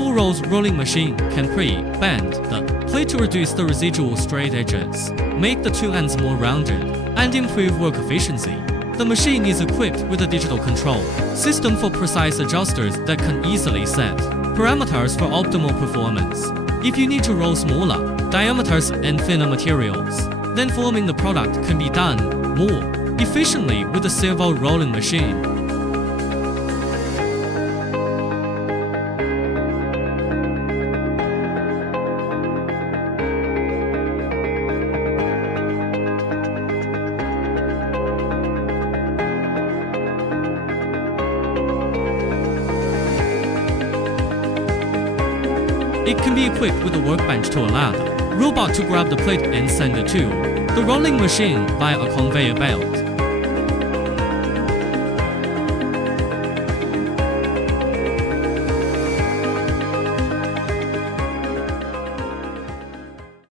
full rolling machine can pre-bend the plate to reduce the residual straight edges, make the two ends more rounded, and improve work efficiency. The machine is equipped with a digital control system for precise adjusters that can easily set parameters for optimal performance. If you need to roll smaller diameters and thinner materials, then forming the product can be done more efficiently with the servo rolling machine. It can be equipped with a workbench to allow the robot to grab the plate and send it to the rolling machine via a conveyor belt.